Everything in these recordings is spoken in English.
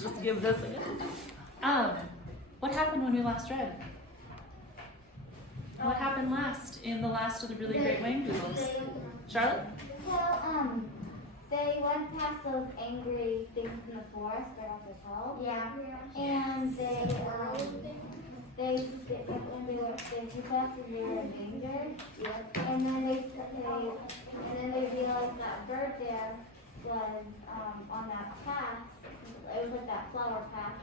Just give this again. What happened when we last read? What happened last in the last of the really great Whangdoodles? Charlotte? Well, they went past those angry things in the forest right off the hill. Yeah. And they thought that they were endangered. Yep. And then they realized that bird there was on that path. It was like that flower path.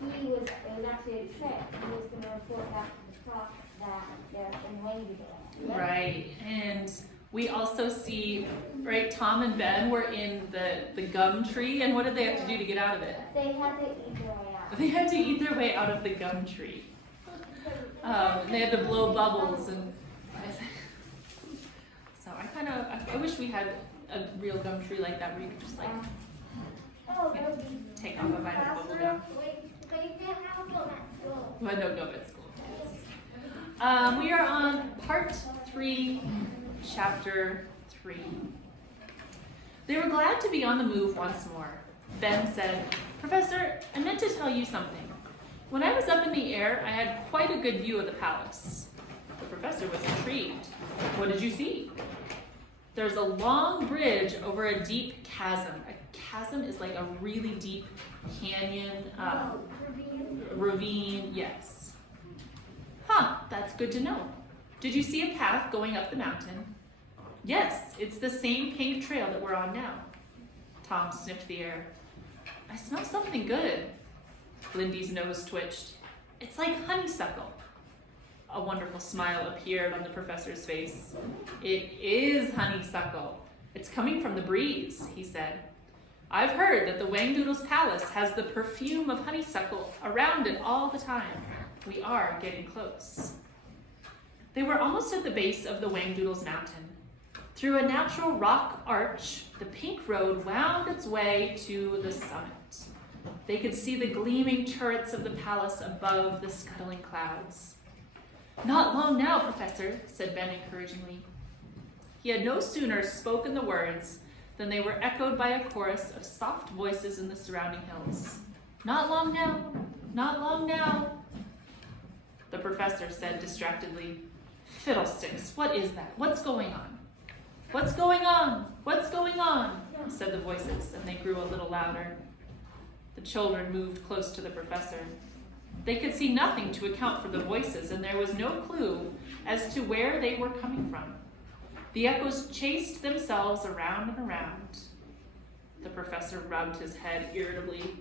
It was actually a trick. He was going to report back to the croc that they're in Whangdoodles. Yep. Right, and we also see, right, Tom and Ben were in the gum tree, and what did they have to do to get out of it? They had to eat their way out. They had to eat their way out of the gum tree. They had to blow bubbles, and so I wish we had a real gum tree like that where you could just like take off a bite of bubble gum. But you can't have them at school. Well, no gum at school. We are on part 3, chapter 3. They were glad to be on the move once more. Ben said, "Professor, I meant to tell you something. When I was up in the air, I had quite a good view of the palace." The professor was intrigued. "What did you see?" "There's a long bridge over a deep chasm." A chasm is like a really deep canyon, ravine, yes. "Huh, that's good to know. Did you see a path going up the mountain?" "Yes, it's the same pink trail that we're on now." Tom sniffed the air. "I smell something good." Lindy's nose twitched. "It's like honeysuckle." A wonderful smile appeared on the professor's face. "It is honeysuckle. It's coming from the breeze," he said. "I've heard that the Whangdoodles Palace has the perfume of honeysuckle around it all the time. We are getting close." They were almost at the base of the Whangdoodles mountain. Through a natural rock arch, the pink road wound its way to the summit. They could see the gleaming turrets of the palace above the scuttling clouds. "Not long now, Professor," said Ben encouragingly. He had no sooner spoken the words than they were echoed by a chorus of soft voices in the surrounding hills. "Not long now, not long now." The professor said distractedly, "Fiddlesticks, what is that? What's going on?" "What's going on? What's going on?" said the voices, and they grew a little louder. The children moved close to the professor. They could see nothing to account for the voices, and there was no clue as to where they were coming from. The echoes chased themselves around and around. The professor rubbed his head irritably.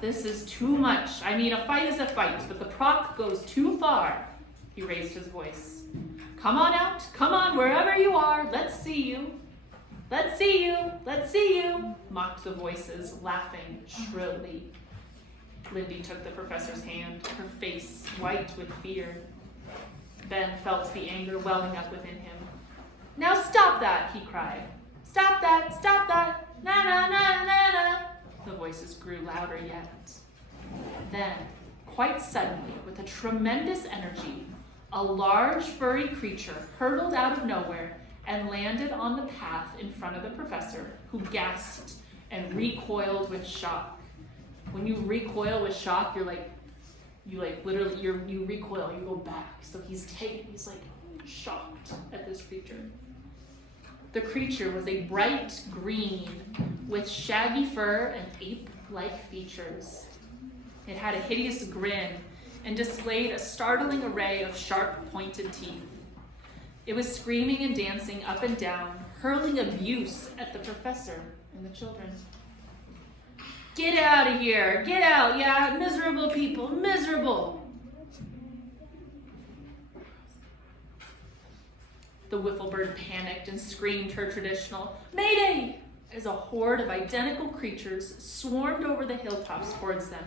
"This is too much. I mean, a fight is a fight, but the proc goes too far." He raised his voice. "Come on out, come on, wherever you are, let's see you. Let's see you, let's see you," mocked the voices, laughing shrilly. Lindy took the professor's hand, her face white with fear. Ben felt the anger welling up within him. "Now stop that," he cried. "Stop that, stop that, na na na na na." The voices grew louder yet. Then, quite suddenly, with a tremendous energy, a large furry creature hurtled out of nowhere and landed on the path in front of the professor, who gasped and recoiled with shock. When you recoil with shock, you recoil, you go back. So he's like shocked at this creature. The creature was a bright green with shaggy fur and ape-like features. It had a hideous grin and displayed a startling array of sharp, pointed teeth. It was screaming and dancing up and down, hurling abuse at the professor and the children. "Get out of here! Get out! Yeah, miserable people, miserable!" The Whifflebird panicked and screamed her traditional "Mayday!" as a horde of identical creatures swarmed over the hilltops towards them.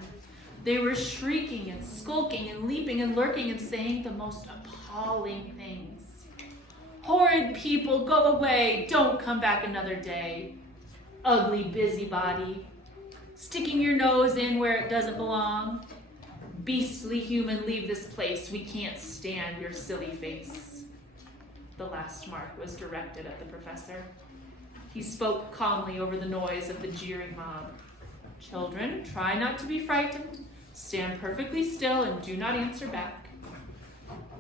They were shrieking and skulking and leaping and lurking and saying the most appalling things. "Horrid people, go away! Don't come back another day! Ugly busybody! Sticking your nose in where it doesn't belong! Beastly human, leave this place! We can't stand your silly face!" The last mark was directed at the professor. He spoke calmly over the noise of the jeering mob. Children, try not to be frightened. Stand perfectly still and do not answer back.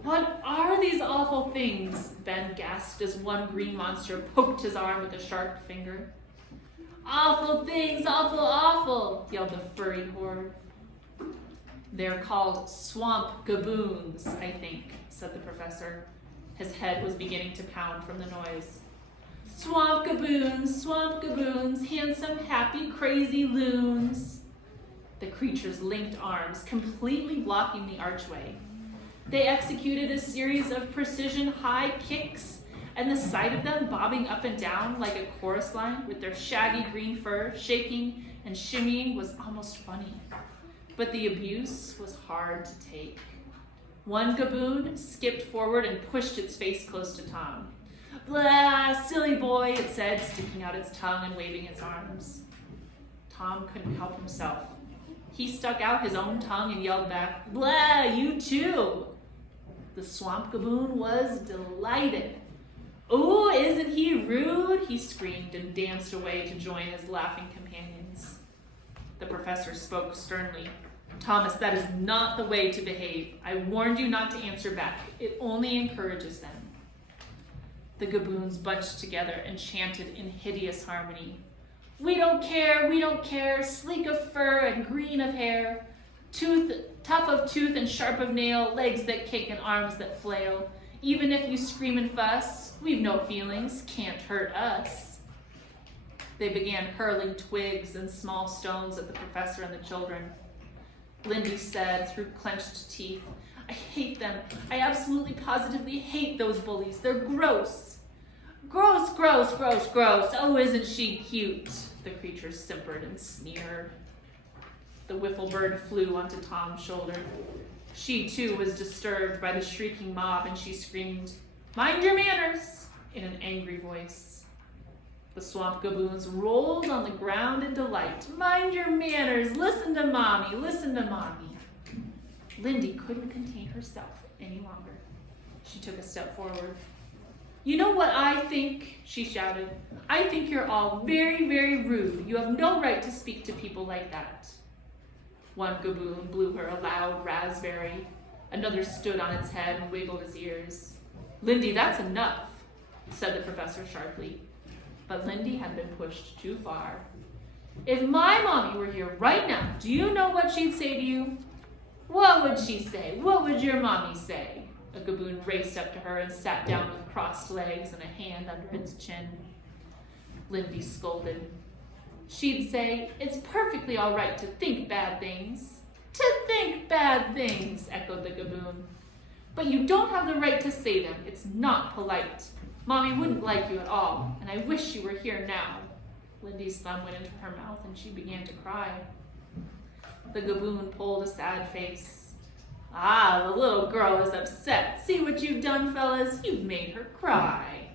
What are these awful things? Ben gasped as one green monster poked his arm with a sharp finger. Awful things, awful, awful, yelled the furry horde. They're called swamp gaboons, I think, said the professor. His head was beginning to pound from the noise. Swamp gaboons, handsome, happy, crazy loons. The creatures linked arms, completely blocking the archway. They executed a series of precision high kicks, and the sight of them bobbing up and down like a chorus line with their shaggy green fur shaking and shimmying was almost funny. But the abuse was hard to take. One gaboon skipped forward and pushed its face close to Tom. Blah, silly boy, it said, sticking out its tongue and waving its arms. Tom couldn't help himself. He stuck out his own tongue and yelled back, Blah, you too! The swamp gaboon was delighted. Oh, isn't he rude? He screamed and danced away to join his laughing companions. The professor spoke sternly. Thomas, that is not the way to behave. I warned you not to answer back. It only encourages them. The gaboons bunched together and chanted in hideous harmony. We don't care, sleek of fur and green of hair, tough of tooth and sharp of nail, legs that kick and arms that flail. Even if you scream and fuss, we've no feelings, can't hurt us. They began hurling twigs and small stones at the professor and the children. Lindy said through clenched teeth, I hate them. I absolutely positively hate those bullies. They're gross. Gross. Oh, isn't she cute? The creature simpered and sneered. The wiffle bird flew onto Tom's shoulder. She, too, was disturbed by the shrieking mob, and she screamed, Mind your manners, in an angry voice. The swamp gaboons rolled on the ground in delight. Mind your manners, listen to mommy. Lindy couldn't contain herself any longer. She took a step forward. You know what I think, she shouted. I think you're all very, very rude. You have no right to speak to people like that. One gaboon blew her a loud raspberry. Another stood on its head and wiggled his ears. Lindy, that's enough, said the professor sharply. But Lindy had been pushed too far. If my mommy were here right now, do you know what she'd say to you? What would she say? What would your mommy say? A gaboon raced up to her and sat down with crossed legs and a hand under its chin. Lindy scolded. She'd say, it's perfectly all right to think bad things. To think bad things, echoed the gaboon. But you don't have the right to say them. It's not polite. Mommy wouldn't like you at all, and I wish she were here now. Lindy's thumb went into her mouth and she began to cry. The gaboon pulled a sad face. Ah, the little girl is upset. See what you've done, fellas? You've made her cry.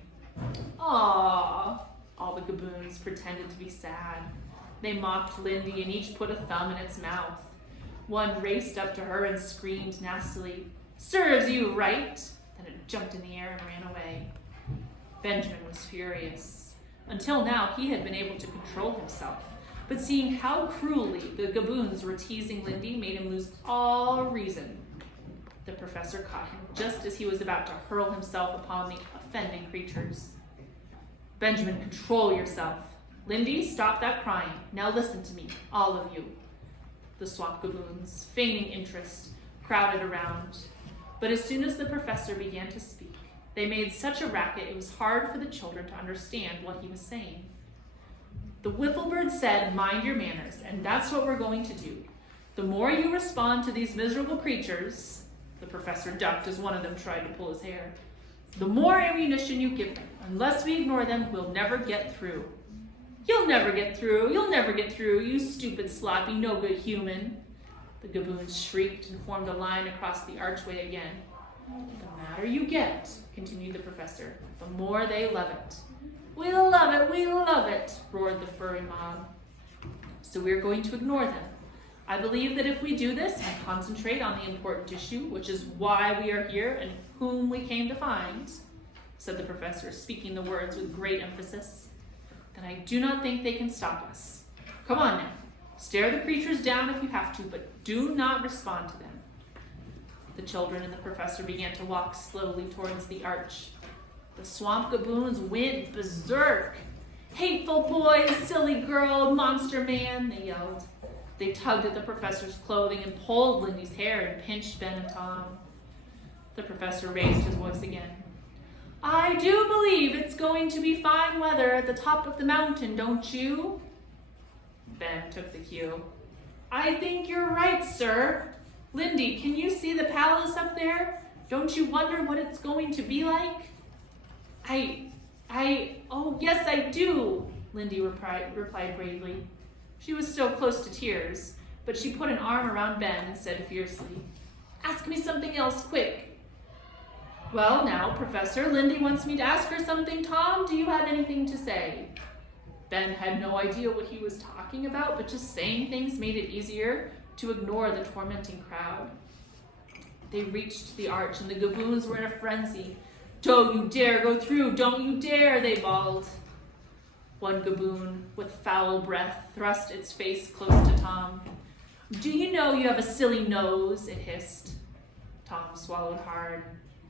Aww. All the gaboons pretended to be sad. They mocked Lindy and each put a thumb in its mouth. One raced up to her and screamed nastily, Serves you right! Then it jumped in the air and ran away. Benjamin was furious. Until now, he had been able to control himself. But seeing how cruelly the gaboons were teasing Lindy made him lose all reason. The professor caught him just as he was about to hurl himself upon the offending creatures. Benjamin, control yourself. Lindy, stop that crying. Now listen to me, all of you. The swamp gaboons, feigning interest, crowded around. But as soon as the professor began to speak, they made such a racket it was hard for the children to understand what he was saying. The whifflebird said, mind your manners, and that's what we're going to do. The more you respond to these miserable creatures, the professor ducked as one of them tried to pull his hair, the more ammunition you give them. Unless we ignore them, we'll never get through. You'll never get through, you stupid, sloppy, no good human. The gaboons shrieked and formed a line across the archway again. The madder you get, continued the professor, the more they love it. We love it, roared the furry mob. So we're going to ignore them. I believe that if we do this and concentrate on the important issue, which is why we are here and whom we came to find, said the professor, speaking the words with great emphasis, then I do not think they can stop us. Come on now. Stare the creatures down if you have to, but do not respond to them. The children and the professor began to walk slowly towards the arch. The swamp gaboons went berserk. "Hateful boy, silly girl, monster man," they yelled. They tugged at the professor's clothing and pulled Lindy's hair and pinched Ben and Tom. The professor raised his voice again. "I do believe it's going to be fine weather at the top of the mountain, don't you?" Ben took the cue. "I think you're right, sir. Lindy, can you see the palace up there? Don't you wonder what it's going to be like?" Oh, yes, I do," Lindy replied bravely. She was still close to tears, but she put an arm around Ben and said fiercely, "Ask me something else, quick." "Well, now, Professor, Lindy wants me to ask her something. Tom, do you have anything to say?" Ben had no idea what he was talking about, but just saying things made it easier to ignore the tormenting crowd. They reached the arch, and the gaboons were in a frenzy. "Don't you dare go through! Don't you dare!" they bawled. One gaboon, with foul breath, thrust its face close to Tom. "Do you know you have a silly nose?" it hissed. Tom swallowed hard.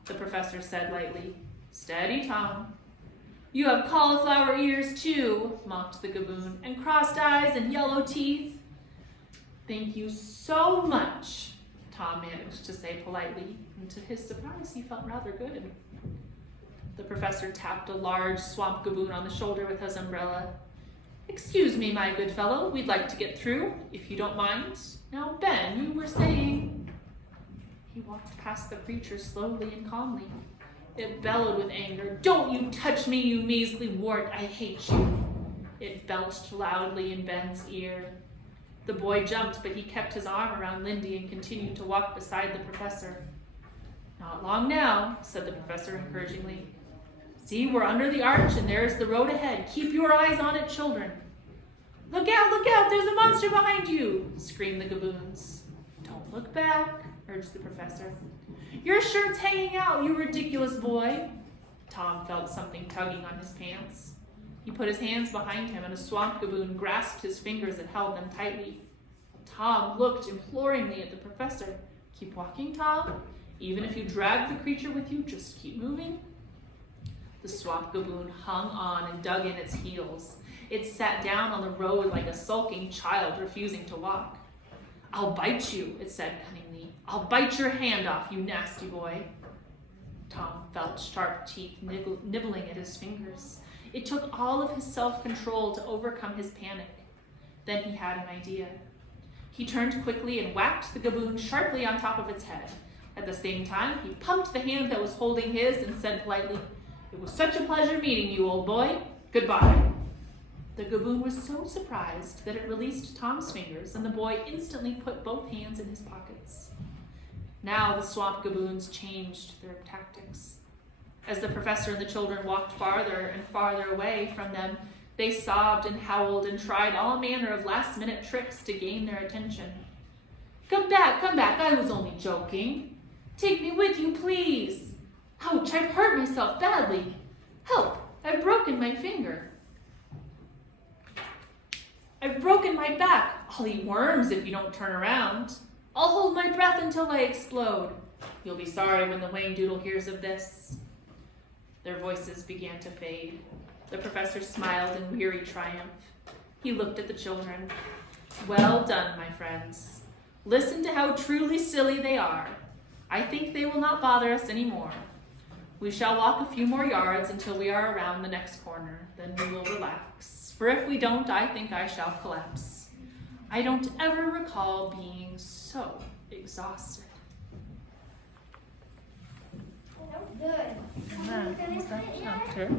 The professor said lightly, "Steady, Tom." "You have cauliflower ears, too," mocked the gaboon, "and crossed eyes and yellow teeth." "Thank you so much," Tom managed to say politely, and to his surprise, he felt rather good. The professor tapped a large swamp gaboon on the shoulder with his umbrella. "Excuse me, my good fellow, we'd like to get through, if you don't mind. Now, Ben, you were saying..." He walked past the creature slowly and calmly. It bellowed with anger. "Don't you touch me, you measly wart, I hate you." It belched loudly in Ben's ear. The boy jumped, but he kept his arm around Lindy and continued to walk beside the professor. "Not long now," said the professor encouragingly. "See, we're under the arch and there's the road ahead. Keep your eyes on it, children." Look out, there's a monster behind you," screamed the gaboons. "Don't look back," urged the professor. "Your shirt's hanging out, you ridiculous boy." Tom felt something tugging on his pants. He put his hands behind him and a swamp gaboon grasped his fingers and held them tightly. Tom looked imploringly at the professor. "Keep walking, Tom. Even if you drag the creature with you, just keep moving." The swamp gaboon hung on and dug in its heels. It sat down on the road like a sulking child refusing to walk. "I'll bite you," it said cunningly. "I'll bite your hand off, you nasty boy." Tom felt sharp teeth nibbling at his fingers. It took all of his self-control to overcome his panic. Then he had an idea. He turned quickly and whacked the gaboon sharply on top of its head. At the same time, he pumped the hand that was holding his and said politely, "It was such a pleasure meeting you, old boy. Goodbye." The gaboon was so surprised that it released Tom's fingers, and the boy instantly put both hands in his pockets. Now the swamp gaboons changed their tactics. As the professor and the children walked farther and farther away from them, they sobbed and howled and tried all manner of last-minute tricks to gain their attention. Come back, I was only joking. Take me with you, please. Ouch, I've hurt myself badly. Help, I've broken my finger. I've broken my back. I'll eat worms if you don't turn around. I'll hold my breath until I explode. You'll be sorry when the Whangdoodle hears of this." Their voices began to fade. The professor smiled in weary triumph. He looked at the children. "Well done, my friends. Listen to how truly silly they are. I think they will not bother us anymore. We shall walk a few more yards until we are around the next corner. Then we will relax. For if we don't, I think I shall collapse. I don't ever recall being so exhausted." That was good. Is that chapter?